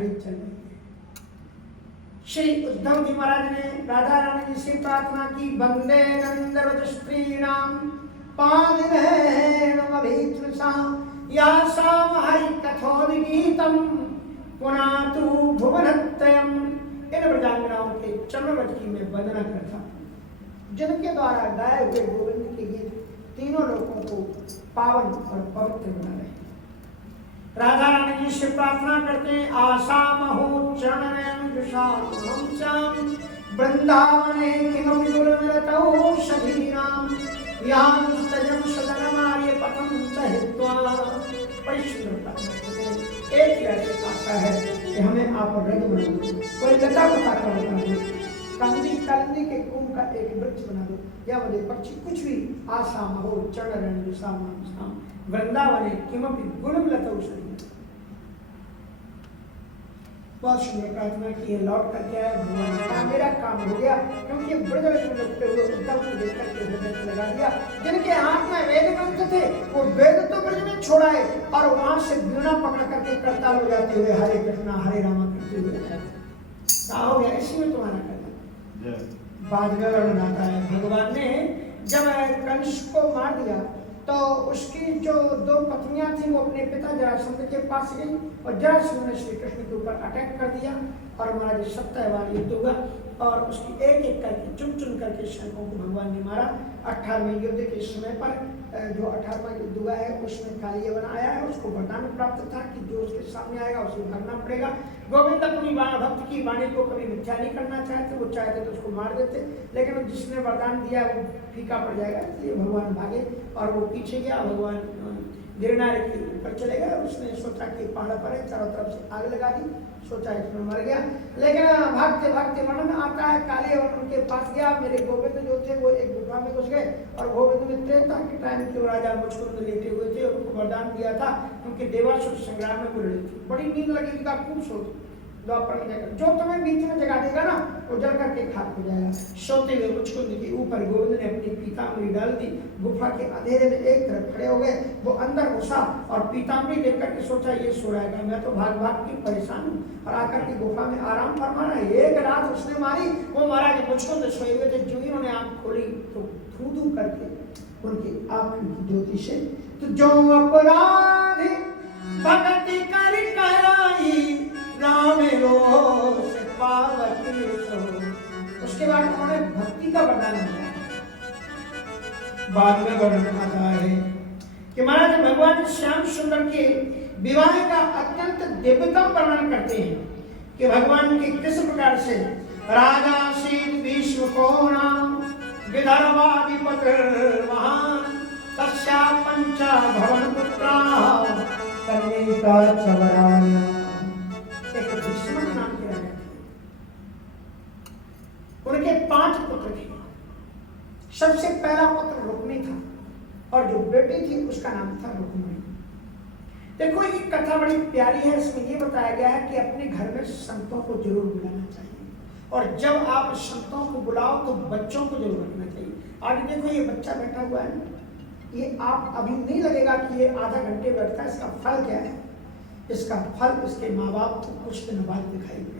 घड़ी चल रही है। श्री उद्धव जी महाराज ने राधा रानी जी से प्रार्थना की, वंदे नंदव्रज स्त्रीणाम पादिभेणमभीतृषा यासाम हरि कथोद्गीतम पुनातु भुवनत्रयम्। इन व्रजांगनाओं के चरणव्रज की मैं वंदना करता हूँ, जिनके द्वारा गाए हुए गोविंद के गीत तीनों लोगों को पावन और पवित्र बना रहे। राधा रानी जी से प्रार्थना करते हैं, आशा महो चरणनयनजुषाम वृंदावने किमपि गुरुमिरतौ शधीनाम यानुस्तजं सदनमार्य पथं सहित्वा। बड़ी सुंदर प्रार्थना करते हैं। एक ही आशा है कि हमें आप रंग बना दो, कोई लता पता का बना दो, कालिंदी के कुम का एक वृक्ष बना दो, या मुझे पक्षी कुछ भी। आशा महो चरणनयनजुषाम वृंदावने किमपि गुरुमिरतौ शधीनाम। बहुत सुंदर प्रार्थना की है। लौट करके आया भगवान का मेरा काम हो गया, क्योंकि ब्रज में लगते हुए उद्धव को देख करके हृदय से लगा दिया। जिनके हाथ में वेद ग्रंथ थे वो वेद तो ब्रज में छोड़ाए और वहां से वीणा पकड़ करके करताल हो जाते हुए हरे कृष्णा हरे रामा करते हुए हो गया। इसी में तुम्हारा करना बाद में वर्णन आता है। भगवान ने जब कंस को मार दिया तो उसकी जो दो पत्नियां थी वो अपने पिता जरासंध के पास गई और जरासंध ने श्री कृष्ण के ऊपर अटैक कर दिया और हमारा सत्तावार युद्ध हुआ और उसकी एक एक करके चुन चुन करके सैनिकों को भगवान ने मारा। 18वें युद्ध के समय पर जो 18वां युद्ध हुआ है उसमें कालियवन आया है, उसको वरदान प्राप्त था कि जो उसके सामने आएगा उसे भरना पड़ेगा। गोविंद अपनी भक्त की वाणी को कभी मिथ्या नहीं करना चाहते, वो चाहते तो उसको मार देते, लेकिन जिसने वरदान दिया वो फीका पड़ जाएगा, इसलिए भगवान भागे और वो पीछे गया। भगवान गिरनारे के ऊपर चले गए। उसने सोचा कि पहाड़ पर है, चारों तरफ से आग लगा दी, सोचा इसमें मर गया। लेकिन भागते भागते वर्णन आता है कालियवन उनके पास गया। मेरे गोविंद जो थे वो एक गुफा में घुस गए और गोविंद में त्रेता के टाइम के राजा मुचकुंद लेटे हुए थे, उनको वरदान दिया था क्योंकि देवासुर संग्राम में गुजरे थे। बड़ी नींद लगी थी, खूब सोते द्वापर में जाकर जो तुम्हें बीच में जगा देगा ना वो जल करके खाक हो जाएगा। सोते हुए मुचकुंद के ऊपर गोविंद ने अपनी पीताम्बरी डाल दी। गुफा के अंधेरे में एक तरफ खड़े हो गए, वो अंदर घुसा और पीताम्बरी देख करके सोचा ये सो रहा है, मैं तो भाग भाग के परेशान हूँ और आकर के गुफा में आराम फरमा रहा है। एक रात उसने मारी, वो महाराज मुचकुंद सोए हुए थे। जो ही उन्होंने आंख खोली तो थू थू करके उनकी आंख की ज्योति से तो जो अपराधी भक्ति कर कराई राम रोष पावती सो। उसके बाद उन्होंने भक्ति का वरदान दिया। बाद में वर्णन आता है कि महाराज भगवान श्याम सुंदर के विवाह का अत्यंत दिव्यतम वर्णन करते हैं कि भगवान के किस प्रकार से राजा शीत भीष्म को नाम विदर्भाधिपति महान तस्या पंचा भवन पुत्रा कन्यका चवराया। एक भीष्म नाम के राजा थे, उनके 5 पुत्र थे। सबसे पहला पुत्र रुक्मी था और जो बेटी थी उसका नाम था रुक्मिणी। देखो ये कथा बड़ी प्यारी है। इसमें ये बताया गया है कि अपने घर में संतों को जरूर बुलाना चाहिए और जब आप संतों को बुलाओ तो बच्चों को जरूर रखना चाहिए। आगे देखो ये बच्चा बैठा हुआ है, ये आप अभी नहीं लगेगा कि ये आधा घंटे बैठता है। इसका फल क्या है? इसका फल इसके माँ बाप को कुछ दिन बाद दिखाई देगा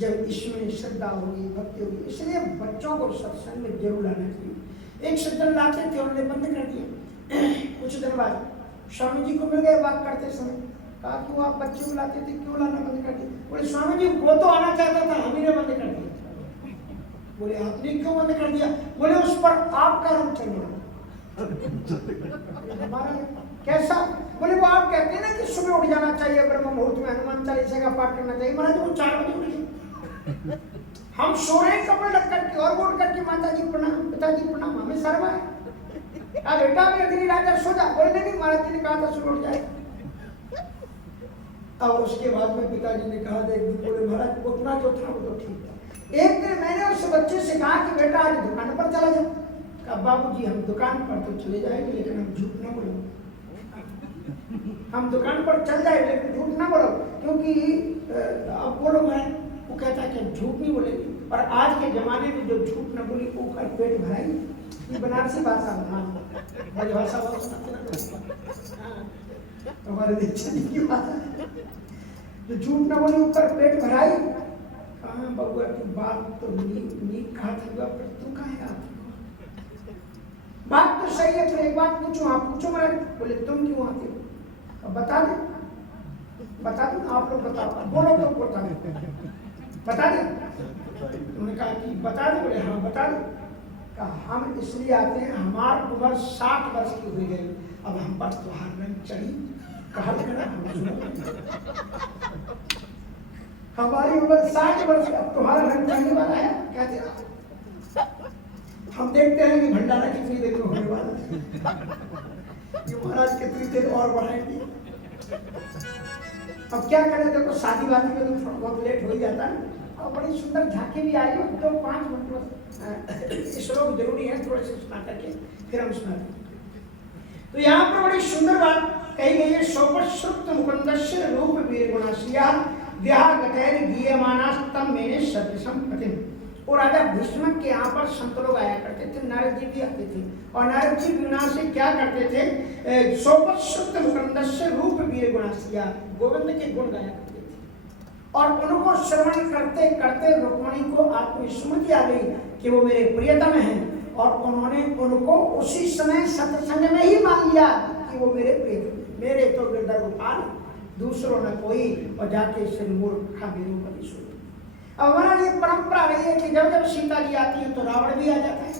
जब इसमें श्रद्धा होगी, भक्ति होगी। इसलिए बच्चों को सत्संग में जरूर लाना चाहिए। एक सज्जन लाते थे, उन्होंने बंद कर दिया। कुछ दिन बाद स्वामी जी को मिल गए बात करते समय, कहा कि वो आप बच्चे को लाते थे, क्यों लाना बंद कर दिया? बोले स्वामी जी वो तो आना चाहता था, हम ही ने बंद कर दिया। बोले आपने क्यों बंद कर दिया? बोले उस पर आपका रूप चल रहा हमारा कैसा? बोले वो आप कहते हैं ना कि सुबह उठ जाना चाहिए, ब्रह्म मुहूर्त में हनुमान चालीसा का पाठ करना चाहिए। महाराज वो 4 बजे उठ गए, हम सो रहे हैं कपड़े रख करके और बोल करके माता जी प्रणाम, पिताजी प्रणाम, हमें शर्मा है। बेटा अगली रात सो जा। बोले नहीं, महाराज जी ने कहा था सुबह उठ जाए। और उसके बाद में पिताजी ने कहा था, बोले महाराज उतना जो था वो तो ठीक था। एक दिन मैंने उस बच्चे से कहा कि बेटा आज दुकान पर चला जाओ। कहा बाबूजी हम दुकान पर तो चले जाएंगे लेकिन हम झूठ ना बोलो। हम दुकान पर चल जाए लेकिन झूठ ना बोलो, क्योंकि अब बोलो मैं वो कहता है कि झूठ नहीं बोलेगी। और आज के जमाने में जो झूठ न बोली वो कर पेट भराई। ये बनारसी भाषा भाषा हमारे देश की भाषा। तो झूठ न बोली ऊपर पेट भराई। कहाँ बबुआ की बात तो नीक कहा था, पर तू कहाँ है? बात तो सही है, फिर एक बात पूछूं, आप पूछो महाराज। बोले तुम क्यों आते हो? अब बता दे, बता दो, आप लोग बताओ, बोलो तो बता दे, बता दे। उन्होंने कहा कि बता दो। बोले हाँ बता दो। कहा हम इसलिए आते हैं, हमारी उम्र 60 वर्ष की हो गई, अब हम पर त्योहार रंग चढ़ी कहा हमारी उम्र 60 वर्ष का, तुम्हारा रंग चढ़ने वाला है। कहते हम देखते हैं कि भंडारा कितनी देर में होने वाला है, ये महाराज कितनी देर और बढ़ाएंगे। अब क्या करें, देखो शादी वादी में तो बहुत लेट हो ही जाता है। और बड़ी सुंदर झांकी भी आई हो, तो 5 मिनट श्लोक जरूरी है, थोड़े से सुना करके फिर हम सुनाते। तो यहाँ पर बड़ी सुंदर बात कही गई है। सोपश्रुत मुकुंदस्य रूप वीर गुणाश्रिया देहा गतैर गीयमानास्तम मेने सदृशम प्रतिम। और राजा भीष्म के यहाँ पर संत लोग आया करते थे, नारद जी भी आते थे, और नारद जी बिना से क्या करते थे? सोपश्रुत मुकुंदस्य रूप वीर गुणाश्रिया, गोविंद के गुण गाया करते थे। और उनको श्रवण करते करते रुक्मिणी को आत्मस्मृति आ गई कि वो मेरे प्रियतम हैं, और उन्होंने उनको उसी समय सत्संग में ही मान लिया कि वो मेरे प्रियतम, मेरे तो गिरधर गोपाल, दूसरों ने कोई, और जाके से मूर्खा विरूपणी सुनी। अब हमारा ये परंपरा रही है कि जब जब सीता जी आती है तो रावण भी आ जाता है।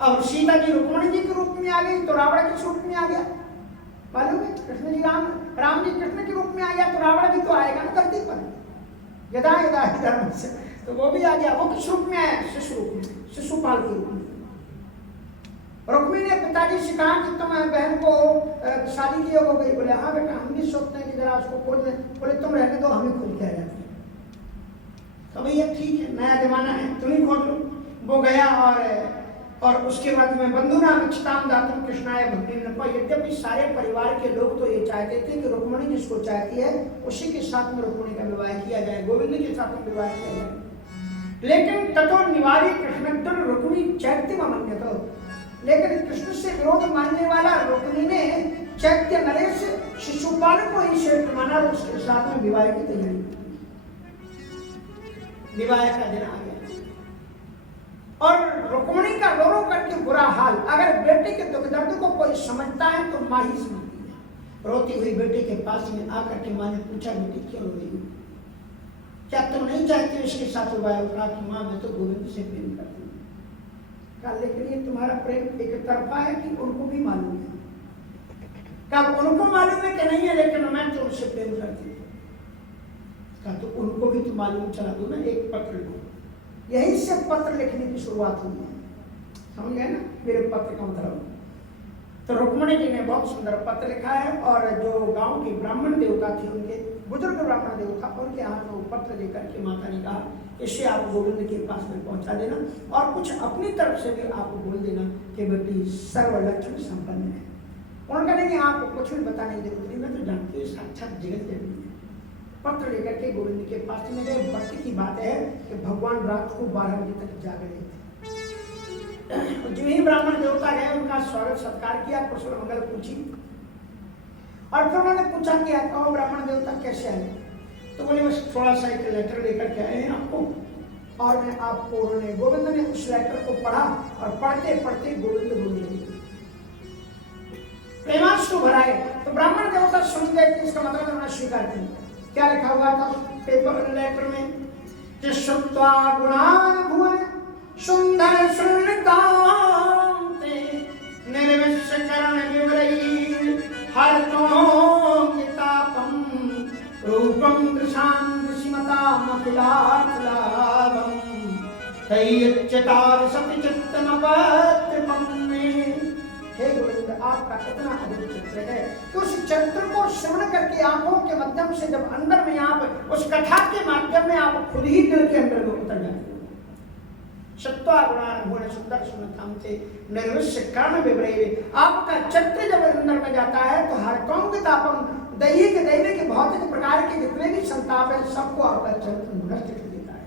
अब सीता जी रुक्मिणी जी के रूप में आ गई तो रावण किस रूप में आ गया? मालूम है? कृष्ण जी राम जी कृष्ण के रूप में आ गया तो रावण भी तो आएगा ना धरती पर, यदा यदा धर्म से, तो वो भी आ गया। वो किस रूप में आया? शिशु रूप में, शिशुपाल के रूप में। रुक्मिणी ने पिताजी से कहा कि तुम बहन को शादी की हो गई। बोले हाँ बेटा, हम भी सोचते हैं कि जरा उसको खोज लें। बोले तुम रहने दो, हम ही खोज के आ जाते हैं। तो भैया ठीक है, नया जमाना है, तुम ही खोज लो। वो गया और उसके बाद में बंधु नाम चिताम दातुम कृष्णाय भक्ति न। यद्यपि सारे परिवार के लोग तो ये चाहते थे कि रुक्मिणी जिसको चाहती है उसी के साथ में रुक्मिणी का विवाह किया जाए, गोविंद के साथ में विवाह किया जाए। लेकिन ततो निवारी कृष्ण रुक्मिणी चैत्य मन्यतो, लेकिन कृष्ण से विरोध मानने वाला रुक्मिणी ने चैत्य नरेश शिशुपाल को ही श्रेष्ठ माना और उसके साथ में विवाह की तैयारी। विवाह का दिन आ गया और रुक्मिणी का रो रो करके बुरा हाल। अगर बेटे के दुख दर्द को कोई समझता है तो माँ ही समझती है। रोती हुई बेटे के पास में आकर के माँ ने पूछा, बेटी क्यों रो रही हो? क्या तुम नहीं चाहती उसके साथ विवाह? कहा कि माँ मैं तो गोविंद से प्रेम करती हूँ। कहा लेकिन ये तुम्हारा प्रेम एक तरफा है कि उनको भी मालूम है? कहा उनको मालूम है कि नहीं है, लेकिन मैं तो उनसे प्रेम करती हूँ। कहा तो उनको भी तो मालूम चला दो ना, एक पत्र लो। यही से पत्र लिखने की शुरुआत हुई है, समझ गए ना मेरे पत्र का मतलब। तो रुक्मिणी जी ने बहुत सुंदर पत्र लिखा है, और जो गांव के ब्राह्मण देवता थे, उनके बुजुर्ग ब्राह्मण देवता, उनके हाथ में पत्र लेकर के माता ने कहा इसे आप गोविंद के पास में पहुंचा देना, और कुछ अपनी तरफ से भी आप बोल देना कि बेटी सर्वलक्षण संपन्न है। उन्होंने कहा कि आपको कुछ भी बताने की जरूरत नहीं, मैं तो जानती हूँ साक्षात जगत देवी है। पत्र लेकर के गोविंद के पास में गए। भक्ति की बात है कि भगवान रात को 12 बजे तक जाग रहे थे। जो ही ब्राह्मण देवता गए, उनका स्वागत सत्कार किया, कुशल मंगल पूछी, और फिर उन्होंने पूछा कि आप कहो ब्राह्मण देवता कैसे आए? तो बोले बस थोड़ा सा एक लेटर लेकर के आए हैं आपको, और मैं आपको, उन्होंने गोविंद ने उस लेटर को पढ़ा, और पढ़ते पढ़ते गोविंद बोल रहे प्रेमाश्रु भराए। तो ब्राह्मण देवता सुन गए कि इसका मतलब उन्होंने स्वीकार किया। क्या लिखा हुआ था पेपर लेटर में? कि श्रुत्वा गुणान् भुवन सुंदर सुनकांते निर्विश्यकरण विवरैः हरतो कितापं रूपं दृशां दृशिमताम् अखिलार्थलाभं तैयच्यतार सपि चित्तमपत्रिपं मे। हे गोविंद, आपका इतना अद्भुत चित्र है कि उस चित्र को श्रवण करके आंखों के माध्यम से जब अंदर में आप उस कथा के माध्यम में आप खुद ही दिल के अंदर में उतर जाते हो। सत्वा गुणान भुवन सुंदर सुनताम से निर्विश्य कर्ण विवरे। आपका चित्र जब अंदर में जाता है तो हर कौन तापम, दैहिक दैविक भौतिक प्रकार के जितने भी संताप है सबको आपका चित्र नष्ट कर देता है।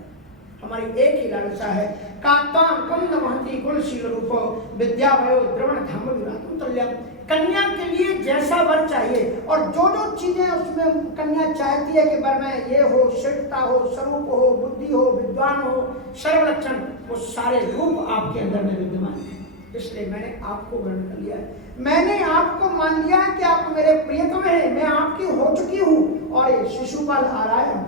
हमारी एक ही लालसा है, कात्तान कुंद महती गुणशील रूपो विद्या भयो द्रवण धम्म विराटम तुल्यम। कन्या के लिए जैसा वर चाहिए और जो जो चीजें उसमें कन्या चाहती है कि वर में ये हो, श्रेष्ठता हो, स्वरूप हो, बुद्धि हो, विद्वान हो, सर्वलक्षण, वो सारे रूप आपके अंदर में विद्यमान है। इसलिए मैंने आपको ग्रहण कर लिया है, मैंने आपको मान लिया है कि आप मेरे प्रियतम हैं, मैं आपकी हो चुकी हूँ और ये शिशुपाल आ रहा है।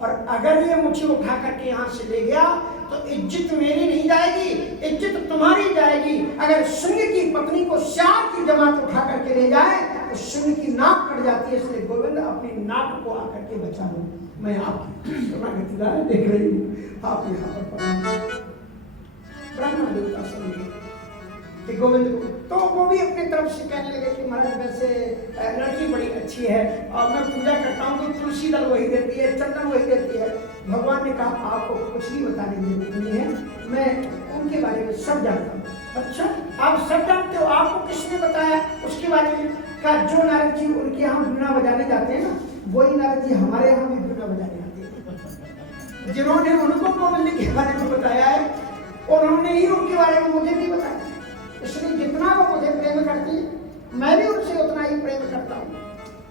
और अगर ये मुझे उठा करके यहाँ से ले गया तो इज्जत मेरी नहीं जाएगी, इज्जत तुम्हारी जाएगी। अगर सिंह की पत्नी को श्याम की जमात उठा करके ले जाए तो सिंह की नाक कट जाती है। इसलिए गोविंद अपनी नाक को आकर के बचा लो। मैं आपकी देख रही हूँ, आप यहाँ पर ब्राह्मण देवता समझे कि गोविंद को, तो वो भी अपनी तरफ से कहने लगे कि महाराज वैसे लड़की बड़ी अच्छी है और मैं पूजा करता हूँ तो तुलसी दल वही देती है, चंदन वही देती है। भगवान ने कहा आपको कुछ भी बताने की जरूरत नहीं है, मैं उनके बारे में सब जानता हूँ। अच्छा, आप सब जानते हो, आपको किसने बताया उसके बारे में? कहा जो नारद जी उनके यहाँ वीणा बजाने जाते हैं ना, वही नारद जी हमारे यहाँ भी वीणा बजाने आते हैं। जिन्होंने उनको गोविंद के बारे में बताया है उन्होंने ही उनके बारे में मुझे नहीं बताया। इसलिए जितना वो मुझे प्रेम करती है मैं भी उनसे उतना ही प्रेम करता हूँ।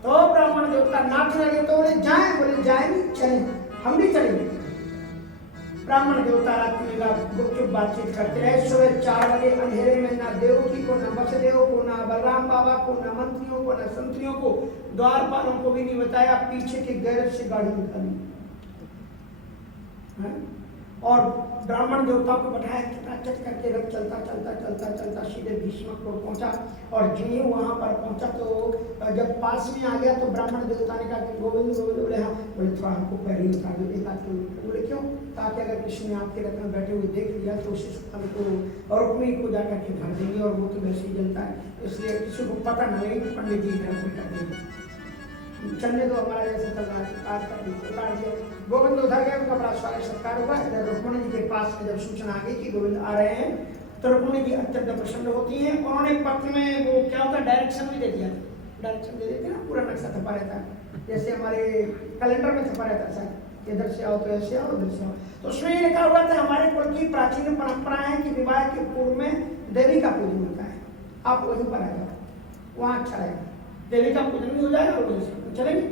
तो ब्राह्मण देवता नाचने लगे, तो बोले जाए, बोले जाए नहीं, चले, हम भी चलेंगे। ब्राह्मण देवता रात्रि में गुपचुप बातचीत करते रहे। सुबह 4 बजे अंधेरे में ना देवकी को, ना वसुदेव को, ना बलराम बाबा को, ना मंत्रियों को, ना संतरियों को, द्वारपालों को भी नहीं बताया। पीछे के गैरेज से गाड़ी निकाली और ब्राह्मण देवता को बैठाया, चट करके रथ चलता चलता चलता चलता सीधे भीष्मक को पहुंचा। और जो ही वहां पर पहुंचा तो जब पास में आ गया तो ब्राह्मण देवता ने कहा कि गोविंद गोविंद, बोले हाँ, बोले थोड़ा हमको पहले उतार दो, एक आध किलोमीटर। बोले क्यों? ताकि अगर किसी ने आपके रथ में बैठे हुए देख लिया तो उसी को और रुक्मिणी को जाकर के भर देंगे और वो तो वैसे ही जलता है, इसलिए किसी को पता नहीं है कि पंडित जी घर में कर देंगे। चलने दो, हमारा जैसे चल रहा है, आज का उतार दिया। गोविंद उधर गए, उनका बड़ा स्वागत सत्कार हुआ। इधर रुक्मिणी जी के पास जब सूचना आ गई कि गोविंद आ रहे हैं तो रुक्मिणी जी अत्यंत प्रसन्न होती हैं। उन्होंने पत्र में वो क्या होता है डायरेक्शन भी दे दिया, डायरेक्शन दे देते ना, पूरा नक्शा छपा रहता है जैसे हमारे कैलेंडर में छपा रहता है सर, इधर से आओ तो ऐसे आओ, उधर से आओ। तो उसमें ये लिखा हुआ था हमारे कुल की प्राचीन परंपरा है कि विवाह के पूर्व में देवी का पूजन होता है, आप वहीं पर आ जाओ, वहाँ अच्छा रहेगा, देवी का पूजन भी हो जाएगा और वहीं से चलेंगे।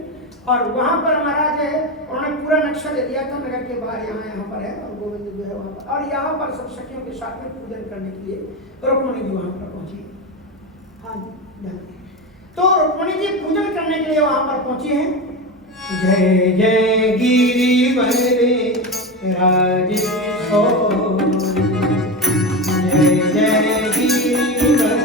और वहाँ पर महाराज है, उन्होंने पूरा नक्शा दे दिया था नगर के बाहर, यहाँ पर है और गोविंद जो है वहाँ पर, और यहाँ पर सब सखियों के साथ में पूजन करने के लिए रुक्मिणी जी वहाँ पर पहुँची। हाँ जी, तो रुक्मिणी जी पूजन करने के लिए वहाँ पर पहुँची हैं। जय जय गिरिवर राज जय जय गिरिवर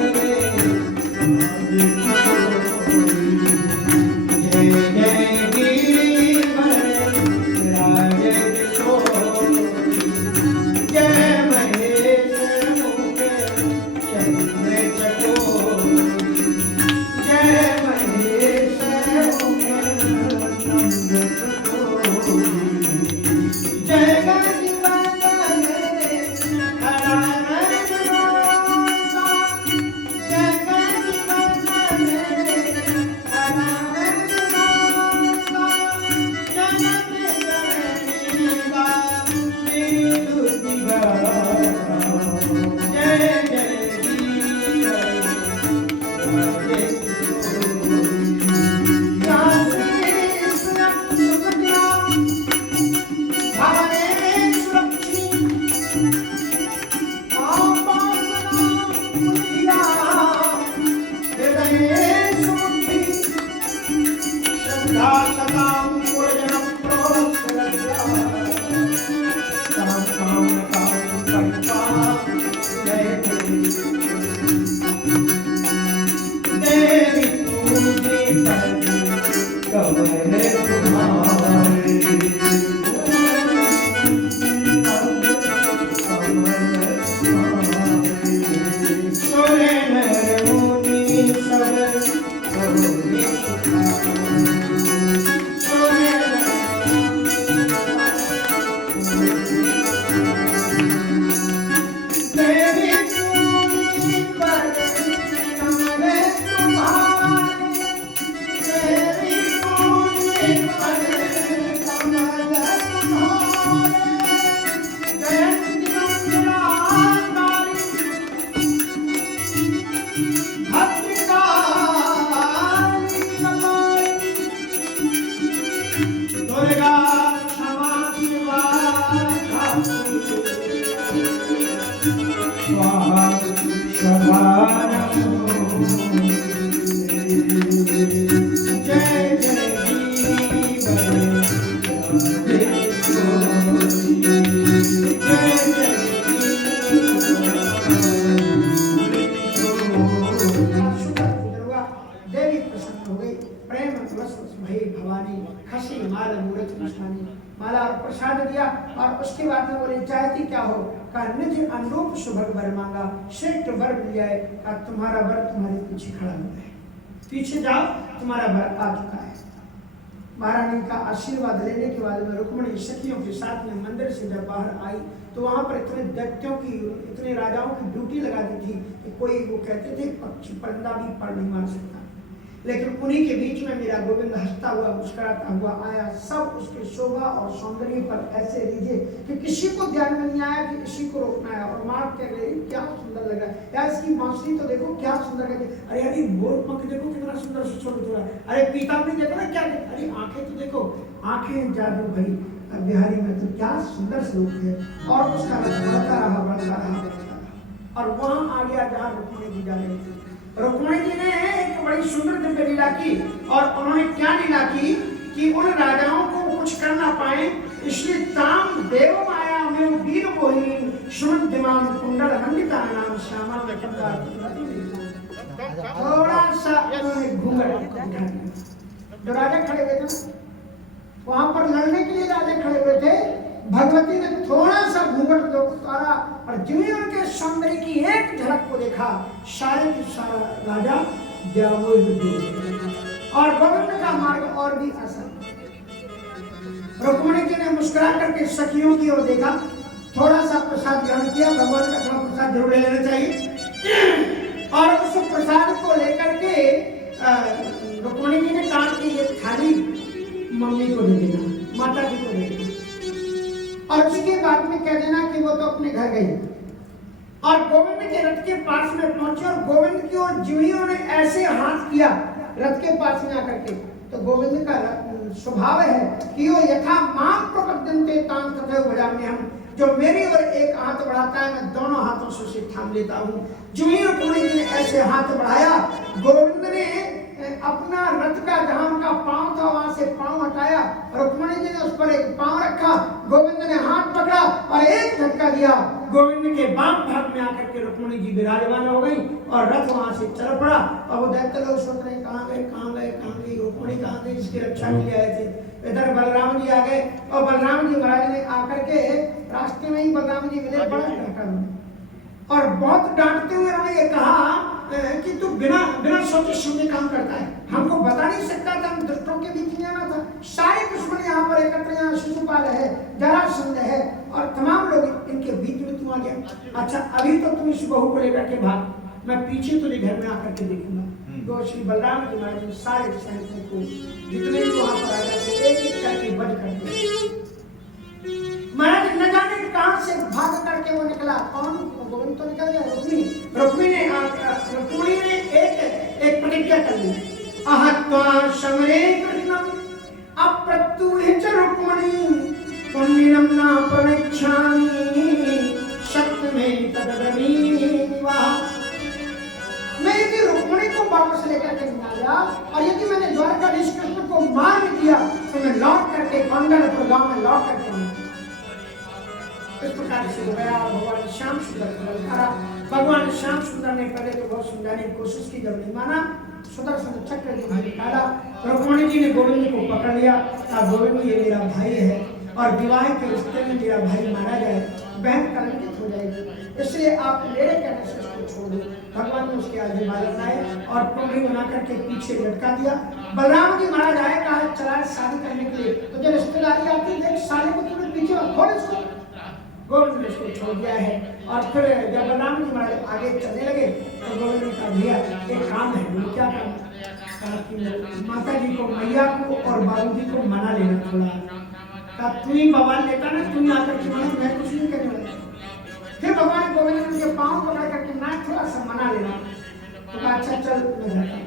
दुर्गा क्षमा शिवा स्वाहा स्वधा नमो जय जय देवी प्रसन्न हो गई। प्रेम भवानी खसी माला मूर्त निशानी माला और प्रसाद दिया और उसके बाद में बोले चाहती क्या हो? कहा निज अनुरूप सुभग वर मांगा, श्रेष्ठ वर मिल जाए। कहा तुम्हारा वर तुम्हारे पीछे खड़ा हुआ है, पीछे जाओ तुम्हारा वर आ चुका है। महारानी का आशीर्वाद लेने के बाद में रुक्मणी सखियों के साथ में मंदिर से जब बाहर आई तो वहां पर इतने दैत्यों की, इतने राजाओं की ड्यूटी लगा दी थी कि कोई वो कहते थे पक्षी परिंदा भी पर नहीं मार सकता। लेकिन उन्हीं के बीच में मेरा गोविंद हंसता हुआ मुस्कुराता हुआ आया। सब उसके शोभा और सौंदर्य पर ऐसे रीझे कि किसी को ध्यान में नहीं आया कि इसी को रोकना है। और माँ कह रही क्या सुंदर लग रहा है यार, इसकी बांसुरी तो देखो क्या सुंदर है। अरे यार ये मोर पंख देखो कितना सुंदर से छोड़ दिया। अरे पीताम्बरी देखो ना क्या, अरे आंखें तो देखो, आंखें जादू भरी बिहारी में तो क्या सुंदर स्वरूप है। और उसका बढ़ता रहा बढ़ता रहा और वहां आ गया जहाँ रुक्मिणी जी जा रही थी। रुक्मिणी जी ने एक बड़ी सुंदर दिव्य लीला की और उन्होंने क्या लीला की कि उन राजाओं को कुछ कर ना पाए, इसलिए ताम देव माया में वीर मोहिनी सुमन दिमान कुंडल मंडिता नाम श्यामा में कब्जा थोड़ा सा उन्होंने घूंघट उठा दिया। जो राजा खड़े हुए थे वहां पर लड़ने के लिए राजा खड़े हुए थे, भगवती ने थोड़ा सा घूंघट उतारा और जिन्हें उनके सौंदर्य की एक झलक को देखा सारे के सारा राजा और गोविंद का मार्ग और भी आसान। रुक्मिणी जी ने मुस्कुरा करके सखियों की ओर देखा, थोड़ा सा प्रसाद ग्रहण किया। भगवान का थोड़ा प्रसाद जरूर ले लेना चाहिए। और उस प्रसाद को लेकर के रुक्मिणी जी ने कहा कि ये थाली मम्मी को दे देना, माता जी को दे देना और उसके बाद में कह देना कि वो तो अपने घर गई। और गोविंद के रथ के पास में पहुंचे और गोविंद की ओर जिन्होंने ने ऐसे हाथ किया रथ के पास में आकर के, तो गोविंद का स्वभाव है कि वो यथा मां प्रपद्यन्ते तां तथैव भजामि हम, जो मेरी ओर एक हाथ बढ़ाता है मैं दोनों हाथों से उसे थाम लेता हूँ। रुक्मिणी जी ने ऐसे हाथ बढ़ाया, गोविंद ने अपना रथ का जहां उनका पांव था वहां से पांव हटाया, रुक्मिणी जी ने उस पर एक पांव रखा, गोविंद ने हाथ पकड़ा और एक झटका दिया। गोविंद के बाम भाग में आकर के रुक्मिणी जी विराजमान हो गई और रथ वहां से चल पड़ा। और वो दैत्य लोग सोच रहे कहां गए कहां गए कहां गई रुक्मिणी, कहां गई, इसकी रक्षा के लिए आए थे। इधर बलराम जी आ गए और बलराम जी महाराज ने आकर के रास्ते में ही बलराम जी मिले, बड़ा डांटा और बहुत डांटते हुए उन्होंने ये कहा कि तू बिना सोचे समझे काम करता है, हमको बता नहीं सकता था, हम दुष्टों के बीच में आना था। सारे दुश्मन यहाँ पर एकत्र, यहाँ शिशुपाल है, जरासंध है और तमाम लोग, इनके बीच में तू आ गया। अच्छा अभी तो तुम इस बहू को लेकर के भाग, मैं पीछे तुझे घर में आकर के देखूंगा। तो श्री बलराम जी महाराज सारे सैनिकों को जितने भी वहां पर आ जाते एक एक करके वध करते। महाराज न जाने कहां से भाग करके वो निकला, कौन? गोविंद तो निकल गया, रुक्मिणी ने एक प्रतिज्ञा कर ली, अहत्वा समरे कृष्णम अप्रत्युहित रुक्मिणी पुण्यम न प्रणच्छामि सत्यमे तदनीवा। मैं यदि रुक्मिणी को वापस लेकर के नहीं आया और यदि मैंने द्वारकाधीश कृष्ण को मार भी दिया तो मैं लौट करके पांडवपुर गांव में लौट करके इस प्रकार से हो गया। भगवान श्याम सुंदर को ललकारा। भगवान श्याम सुंदर ने पहले तो बहुत समझाने की कोशिश की, जब नहीं माना सुदर्शन चक्र जी निकाला। रुक्मिणी जी ने गोविंद को पकड़ लिया, कहा गोविंद ये मेरा भाई है और विवाह के रिश्ते में मेरा भाई माना जाए, बहन कलंकित हो जाएगी, इसलिए आप मेरे कहने से उसको छोड़ दो। भगवान ने उसके आगे बालक लाए और पगड़ी बना करके पीछे लटका दिया। बलराम जी महाराज आए, कहा चला शादी करने के लिए, तो जब रिश्तेदारी आती देख साले को तुम्हें पीछे छोड़ इसको। गोविंद ने उसको छोड़ दिया है। और फिर जब बलराम जी महाराज आगे चलने लगे तो गोविंद ने कहा भैया एक काम है। बोले क्या काम? कहा कि माता जी को, मैया को और बाबू जी को मना लेना थोड़ा। कहा तू ही बवाल लेता ना, तू ही आकर के मना, मैं कुछ नहीं करने वाला। फिर भगवान गोविंद ने उनके पाँव पकड़ करके ना थोड़ा सा मना लेना। तो कहा अच्छा चल मैं जाता हूँ।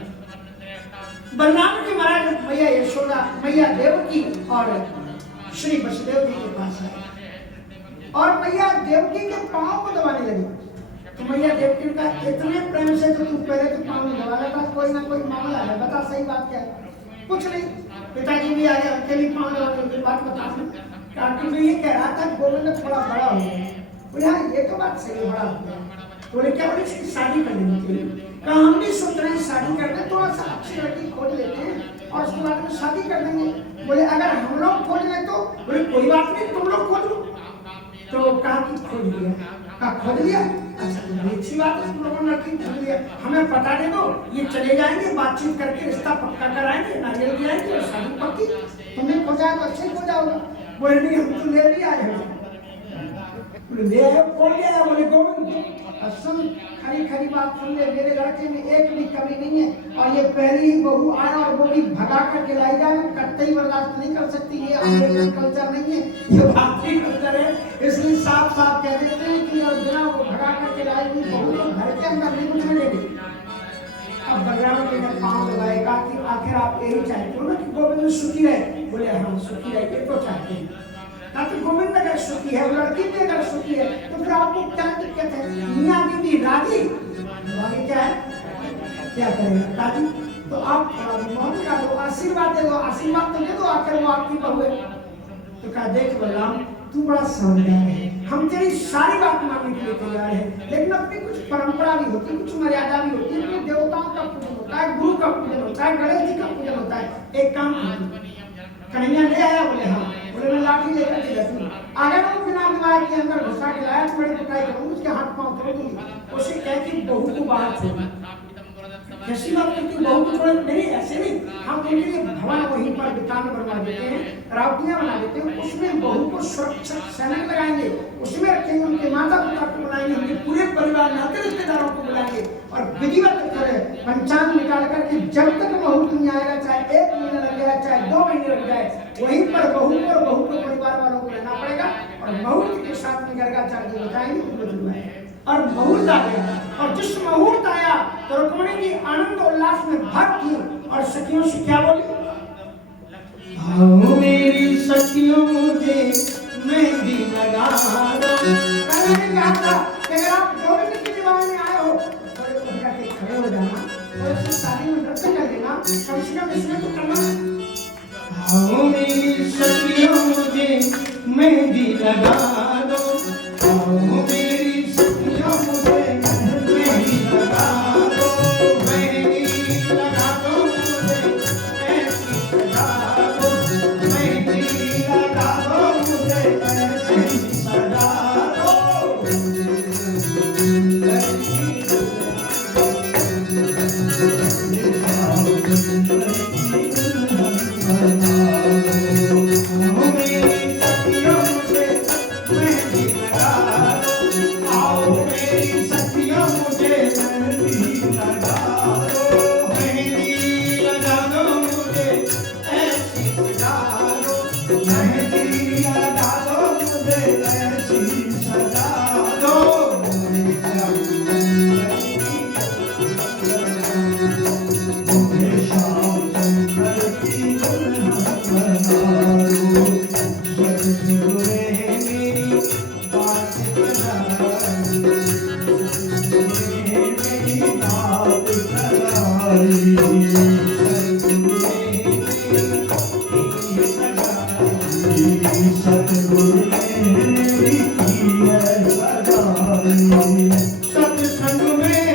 बलराम जी महाराज मैया यशोदा, मैया देवकी और श्री वसुदेव जी के पास आए और मैया देवकी के पांव को दबाने लगी। तो मैया देवकी का इतने प्रेम से तो तू पहले तो पांव में दबा लेता, कोई ना कोई मामला है, बता सही बात क्या है? कुछ नहीं। पिताजी भी आ गए, अकेली पांव दबाने की बात बता दूं। काकी भी ये कह रहा था गोविंद थोड़ा बड़ा हो गया। बोले हाँ ये तो बात सही है, बड़ा हो गया। बोले क्या? बोले इसकी शादी कर लेनी चाहिए। कहा हम भी सोच रहे हैं शादी कर ले, थोड़ा सा अच्छी लड़की खोज लेते हैं और उसके बाद में शादी कर देंगे। बोले अगर हम लोग खोज लें तो? बोले कोई बात नहीं, तुम लोग खोज लो। तो कहा कि खोज लिया। कहा खोज लिया? अच्छा अच्छी बात है, तुम लोगों ने लड़की खोज लिया, हमें पता दे दो, ये चले जाएंगे, बातचीत करके रिश्ता पक्का कराएंगे, नारियल भी आएंगे और शादी पक्की। तुमने खोजा तो अच्छे खोजा होगा। बोले नहीं हम तो ले भी आए हैं। ले आए? कौन ले आया? बोले गोविंद। सुन, खरी खरी बात सुन ले, मेरे लड़के में एक भी कमी नहीं है और ये पहली ही बहू आए और वो भी भगा कर लाई जाए, कतई बर्दाश्त नहीं कर सकती। ये अमेरिकन कल्चर नहीं है, ये भारतीय कल्चर है। इसलिए साफ साफ कह देते हैं कि और बिना वो भगा कर लाई हुई बहू को घर के अंदर नहीं घुसने देंगे। अब बलराम जी ने पांव दबाएगा कि आखिर आप यही चाहते हो ना कि गोविंद सुखी रहे? बोले हम सुखी रहे ये तो चाहते हैं। ताकि गोविंद अगर सुखी है, लड़की भी अगर सुखी है, तो फिर आपको क्या दिक्कत है? मियां बीवी राजी, आगे क्या है? क्या करेगा राजी? तो आप मोहन का दो, आशीर्वाद दे दो, आशीर्वाद तो दे दो, आखिर वो आपकी बहू है। तो कहा देख बलराम तू बड़ा समझदार है, हम तेरी सारी बात मानने के लिए तैयार है, लेकिन अपनी कुछ परंपरा भी होती है, कुछ मर्यादा भी होती है। देवताओं का पूजन होता है, गुरु का पूजन होता है, गणेश जी का पूजन होता है। एक काम कन्हैया ले आया? बोले हाँ। बोले मैं लाठी लेकर के जाती हूँ, अगर वो बिना दवाई के अंदर घुसा के लाया तो बड़ी कुटाई करूँगी, उसके हाथ पांव तोड़ दूंगी। उसे कह कि बहू को बाहर छोड़। कैसी बात करती हूँ? बहू को छोड़? नहीं ऐसे नहीं, हम उनके लिए भवन वहीं पर बिताने बनवा देते हैं, रावटियां बना देते हैं, उसमें बहू को सुरक्षित सैनिक लगाएंगे, उसमें रखेंगे, उनके माता पिता को बुलाएंगे, उनके पूरे परिवार नाते रिश्तेदारों को बुलाएंगे और विधिवत पंचांग निकाल करके जब तक मुहूर्त नहीं आएगा, चाहे 1 महीना लग जाए, चाहे 2 महीने लग जाए, वहीं पर बहू को और बहू के परिवार वालों को रहना पड़ेगा और मुहूर्त के साथ में गर्गाचार्य बताएंगे, उनको दिलवाएंगे। और मुहूर्त आ गया और जिस मुहूर्त आया तो रुक्मिणी जी आनंद उल्लास में भर थी और सखियों से क्या बोली? आओ मेरी सखियों मुझे मेहंदी लगा दो। मैंने कहा था कि अगर आप गोविंद की दीवार में आए हो तो उठ करके खड़े हो जाना और उससे शादी में नृत्य कर देना, कम से कम इसमें तो करना। आओ मेरी सखियों मुझे मेहंदी लगा दो, आओ मेरी सखियों मुझे मेहंदी लगा दो, मेहंदी लगा दो मुझे ऐसी सजा दो, मेहंदी लगा दो मुझे ऐसी सजा दो। सत्संग में